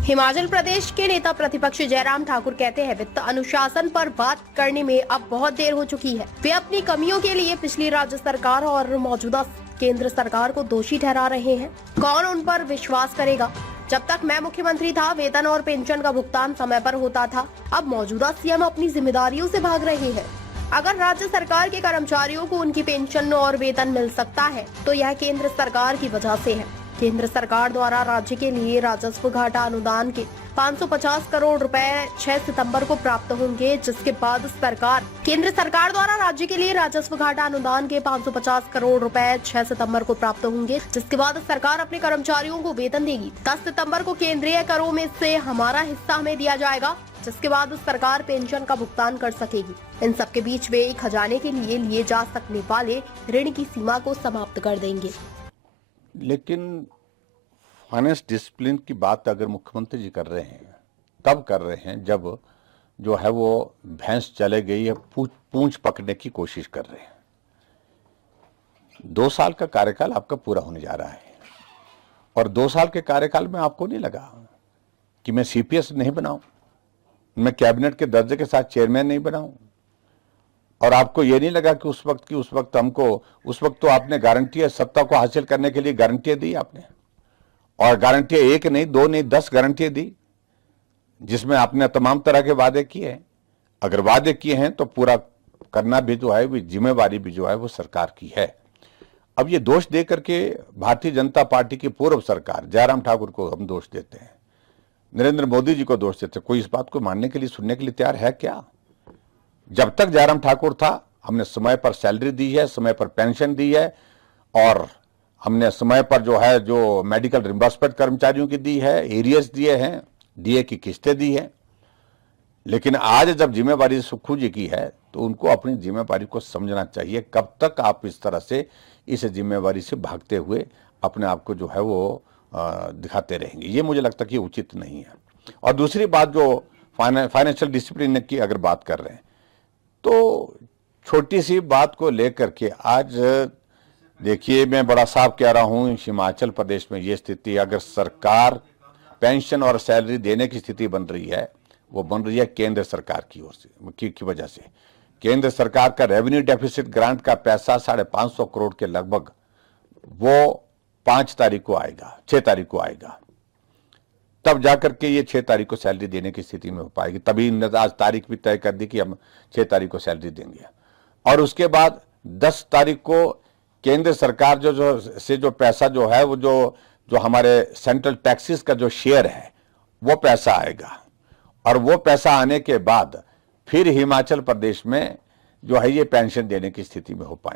हिमाचल प्रदेश के नेता प्रतिपक्ष जयराम ठाकुर कहते हैं, वित्त अनुशासन पर बात करने में अब बहुत देर हो चुकी है। वे अपनी कमियों के लिए पिछली राज्य सरकार और मौजूदा केंद्र सरकार को दोषी ठहरा रहे हैं। कौन उन पर विश्वास करेगा? जब तक मैं मुख्यमंत्री था, वेतन और पेंशन का भुगतान समय पर होता था। अब मौजूदा सीएम अपनी जिम्मेदारियों से भाग रहे हैं। अगर राज्य सरकार के कर्मचारियों को उनकी पेंशन और वेतन मिल सकता है, तो यह केंद्र सरकार की वजह से है। केंद्र सरकार द्वारा राज्य के लिए राजस्व घाटा अनुदान के 550 करोड़ रुपए 6 सितंबर को प्राप्त होंगे, जिसके बाद केंद्र सरकार द्वारा राज्य के लिए राजस्व घाटा अनुदान के 550 करोड़ रुपए 6 सितंबर को प्राप्त होंगे, जिसके बाद सरकार अपने कर्मचारियों को वेतन देगी। 10 सितंबर को केंद्रीय करों में से हमारा हिस्सा हमें दिया जाएगा, जिसके बाद सरकार पेंशन का भुगतान कर सकेगी। इन सबके बीच वे खजाने के लिए जा सकने वाले ऋण की सीमा को समाप्त कर देंगे। लेकिन फाइनेंस डिसिप्लिन की बात अगर मुख्यमंत्री जी कर रहे हैं, तब कर रहे हैं जब जो है वो भैंस चले गई है, पूंछ पकड़ने की कोशिश कर रहे हैं। 2 साल का कार्यकाल आपका पूरा होने जा रहा है और 2 साल के कार्यकाल में आपको नहीं लगा कि मैं सीपीएस नहीं बनाऊं, मैं कैबिनेट के दर्जे के साथ चेयरमैन नहीं बनाऊं, और आपको ये नहीं लगा कि उस वक्त तो आपने गारंटी सत्ता को हासिल करने के लिए गारंटियां दी आपने, और गारंटियां 1 नहीं 2 नहीं 10 गारंटियां दी, जिसमें आपने तमाम तरह के वादे किए। अगर वादे किए हैं तो पूरा करना भी जो है, वो जिम्मेवारी भी जो है वो सरकार की है। अब ये दोष दे करके भारतीय जनता पार्टी की पूर्व सरकार जयराम ठाकुर को हम दोष देते हैं, नरेंद्र मोदी जी को दोष देते हैं। कोई इस बात को मानने के लिए, सुनने के लिए तैयार है क्या? जब तक जयराम ठाकुर था, हमने समय पर सैलरी दी है, समय पर पेंशन दी है, और हमने समय पर जो मेडिकल रिम्बर्समेंट कर्मचारियों की दी है, एरियर्स दिए हैं, डीए की किस्तें दी है। लेकिन आज जब जिम्मेवारी सुक्खू जी की है, तो उनको अपनी जिम्मेवारी को समझना चाहिए। कब तक आप इस तरह से इस जिम्मेवारी से भागते हुए अपने आप को जो है वो दिखाते रहेंगे? ये मुझे लगता है कि उचित नहीं है। और दूसरी बात, जो फाइनेंशियल डिसिप्लिन की अगर बात कर रहे हैं, तो छोटी सी बात को लेकर के आज देखिए, मैं बड़ा साफ कह रहा हूं, हिमाचल प्रदेश में ये स्थिति, अगर सरकार पेंशन और सैलरी देने की स्थिति बन रही है, वो बन रही है केंद्र सरकार की ओर से की वजह से। केंद्र सरकार का रेवेन्यू डेफिसिट ग्रांट का पैसा 550 करोड़ के लगभग वो 5 तारीख को आएगा, 6 तारीख को आएगा, तब जाकर के ये 6 तारीख को सैलरी देने की स्थिति में हो पाएगी। तभी आज तारीख भी तय कर दी कि हम 6 तारीख को सैलरी देंगे, और उसके बाद 10 तारीख को केंद्र सरकार जो पैसा जो है, वो जो हमारे सेंट्रल टैक्सेस का जो शेयर है, वो पैसा आएगा, और वो पैसा आने के बाद फिर हिमाचल प्रदेश में जो है ये पेंशन देने की स्थिति में हो पाएंगे।